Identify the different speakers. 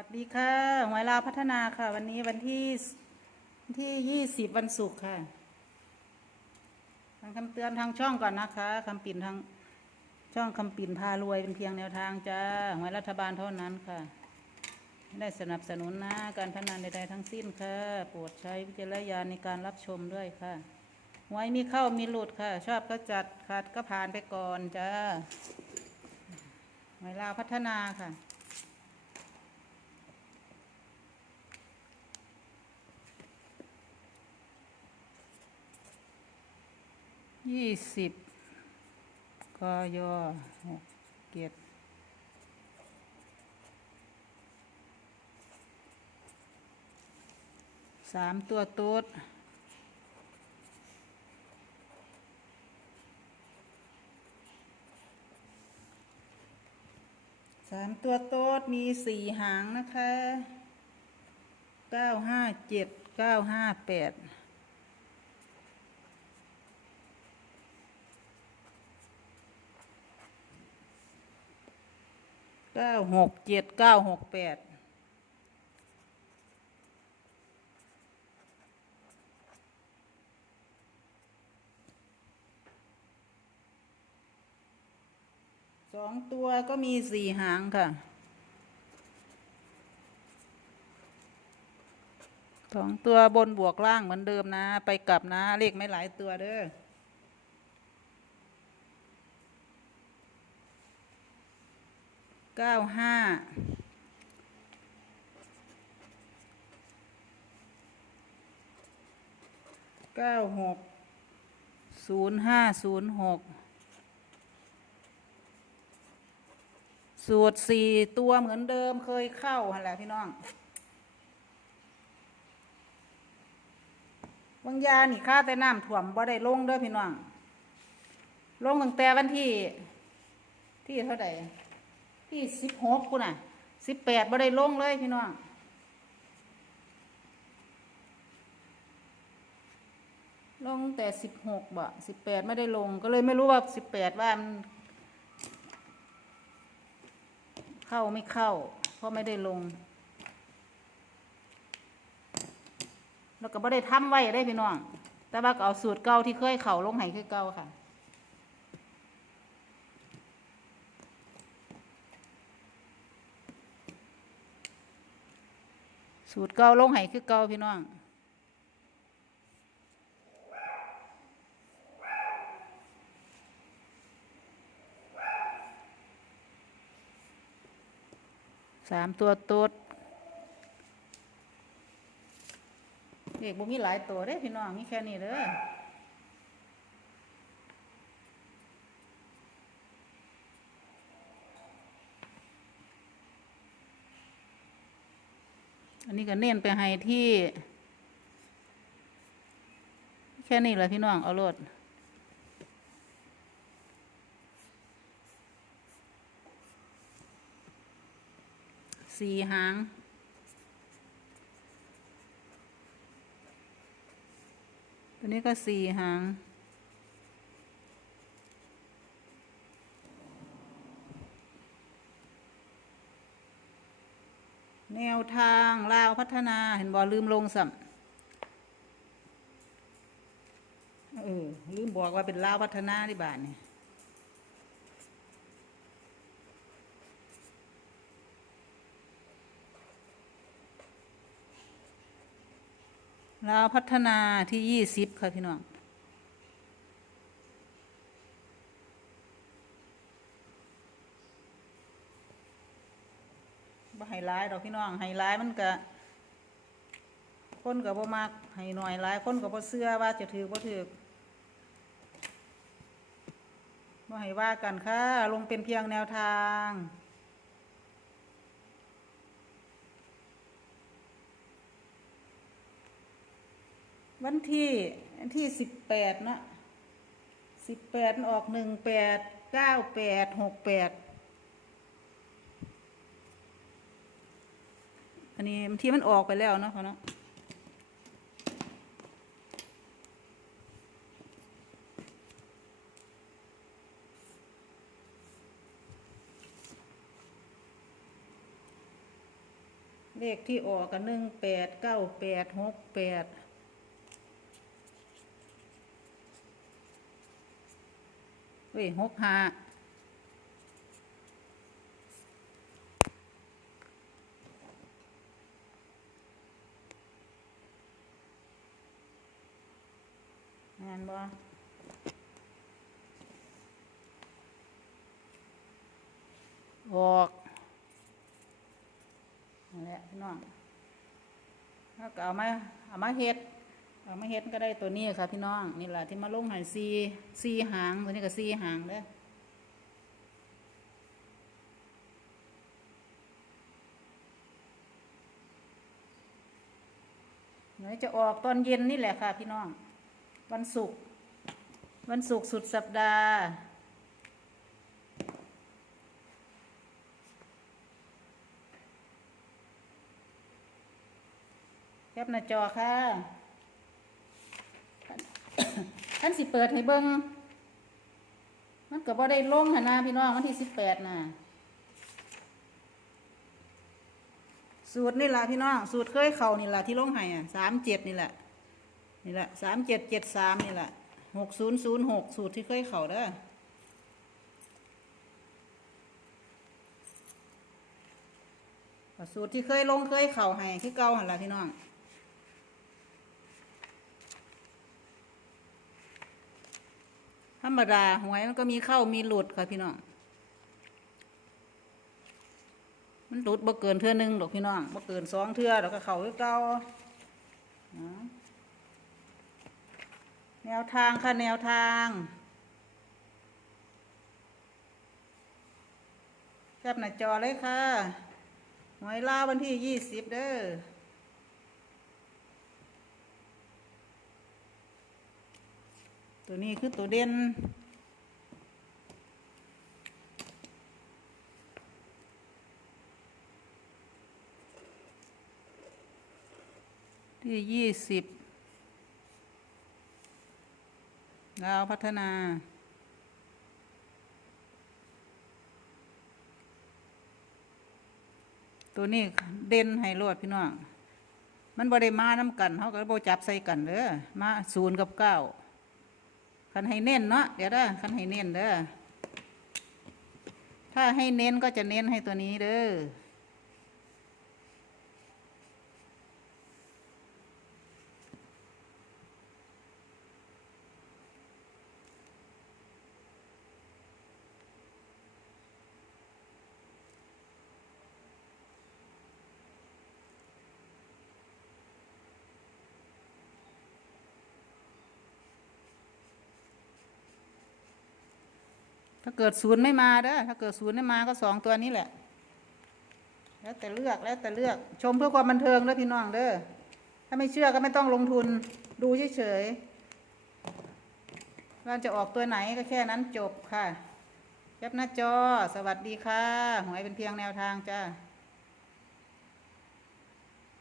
Speaker 1: วัสดีค่ะหวยลาวพัฒนาค่ะ วันนี้วันที่ที่ยี่สิบวันศุกร์ค่ะทางคำเตือนทางช่องก่อนนะคะคำปิ่นทางช่องคำปิ่นพารวยเป็นเพียงแนวทางจ้าหวยรัฐบาลเท่านั้นค่ะไม่ได้สนับสนุนนะการพนันใดๆทั้งสิ้นค่ะโปรดใช้วิจารณญาณในการรับชมด้วยค่ะหวยมีเข้ามีหลุดค่ะ ชอบก็จัดขัดก็ผ่านไปก่อนจ้าหวยลาวพัฒนาค่ะ ยี่สิบกยหกเกียรสามตัวตูดสามตัวโต๊ดมีสี่หางนะคะเก้าห้าเจ็ดเก้าห้าแปด เก้าหกเจ็ดเก้าหกแปดสองตัวก็มีสี่หางค่ะสองตัวบนบวกล่างเหมือนเดิมนะ ไปกลับนะ เลขไม่หลายตัวเด้อ เก้าห้าเก้าหกศูนย์ห้าศูนย์หกสูตรสี่ตัวเหมือนเดิมเคยเข้าหันแหละพี่น้องบางยานี่ค่าแต่น้ำถ่วมบ่ได้ลงเด้อพี่น้อง ลงตั้งแต่วันที่ที่เท่าไหร่ ที่สิบหกคุณน่ะสิบแปดบ่ได้ลงเลยพี่น้องลงแต่สิบหกบ่สิบแปดไม่ได้ลงก็เลยไม่รู้ว่าสิบแปดว่ามันเข้าไม่เข้า เพราะไม่ได้ลง แล้วก็บ่ได้ทำไว้ได้พี่น้อง แต่ว่าก็เอาสูตรเก่าที่เคยเข่าลงให้คือเก่าค่ะ สูตรเก่าลงไห้คือเก่าพี่น้อง สามตัวตดเด็กบ่มีหลายตัวเด้พี่น้องมีแค่นี้เด้อ อันนี้ก็เน้นไปให้ที่ แค่นี้แหละพี่น้อง เอาโลดสี่หางตัวนี้ก็สี่หาง แนวทางลาวพัฒนาเห็นบอลืมลงสัมเออลืมบอกว่าเป็นลาวพัฒนาที่บ้านเนี่ยลาวพัฒนาที่ยี่สิบค่ะพี่น้อง ลท์ดอกพี่น้องไฮไลท์มันก็คนก็บ่มักให้หน่อยลายคนก็บ่เชื่อว่าจะถือบ่ถือบ่ให้ว่ากันค่ะลงเป็นเพียงแนวทางวันที่ที่สิบแปดนะสิบแปดออกหนึ่งแปดเก้าแปดหกแปด อันนี้บางทีมันออกไปแล้วเนาะเขาเนาะเลขที่ออกกันหนึ่งแปดเก้าแปดหกแปดเฮ้ยหกห้า นบ่ออกนั่นแหละพี่น้องแล้วก็เอามาเอามาเฮ็ดเอามาเฮ็ดก็ได้ตัวนี้ค่ะพี่น้องนี่แหละที่มาลงหายซีซีหางตัวนี้ก็ซีหางเด้อเดี๋ยวจะออกตอนเย็นนี่แหละค่ะพี่น้อง วันศุกร์วันศุกร์สุดสัปดาห์แคปหน้าจอค่ะท่านสิเปิดให้เบิ้งมันก็บ่ได้ลงหนนะพี่น้องวันที่สิบแปดน่ะ สูตรนี่แหละพี่น้อง สูตรเคยเข่านี่แหละที่ลงให้อะสามเจ็ดนี่แหละ นี่แหละสามเจ็ดเจ็ดสามนี่แหละหกศูนย์ศูนย์หกสูตรที่เคยเข่าเด้อสูตรที่เคยลงเคยเข่าให้คือเก่าหันละพี่น้องธรรมดาหวยมันก็มีเข้ามีหลุดค่ะพี่น้อง มันหลุดบ่เกินเทื่อนึงหรอกพี่น้องบ่เกินสองเทื่อแล้วก็เข้าคือเก่าอ แนวทางค่ะแนวทางแคปหน้าจอเลยค่ะหวยล่าวันที่ยี่สิบเด้อตัวนี้คือตัวเด่นที่ยี่สิบ ดาวพัฒนา ตัวนี้เด่นให้รวดพี่น้อง มันบ่ได้มาน้ำกันเขาก็บ่จับใส่กันเด้อมาศูนย์กับเก้าคันให้เน้นเนาะเดี๋ยวเด้อคันให้เน้นเด้อถ้าให้เน้นก็จะเน้นให้ตัวนี้เด้อ ถ้าเกิดศูนย์ไม่มาเด้อถ้าเกิดศูนย์ไม่มาก็สองตัวนี้แหละ แล้วแต่เลือกแล้วแต่เลือกชมเพื่อความบันเทิงเด้อพี่น้องเด้อถ้าไม่เชื่อก็ไม่ต้องลงทุนดูเฉยๆว่าจะออกตัวไหนก็แค่นั้นจบค่ะแคบหน้าจอสวัสดีค่ะหวยเป็นเพียงแนวทางจ้า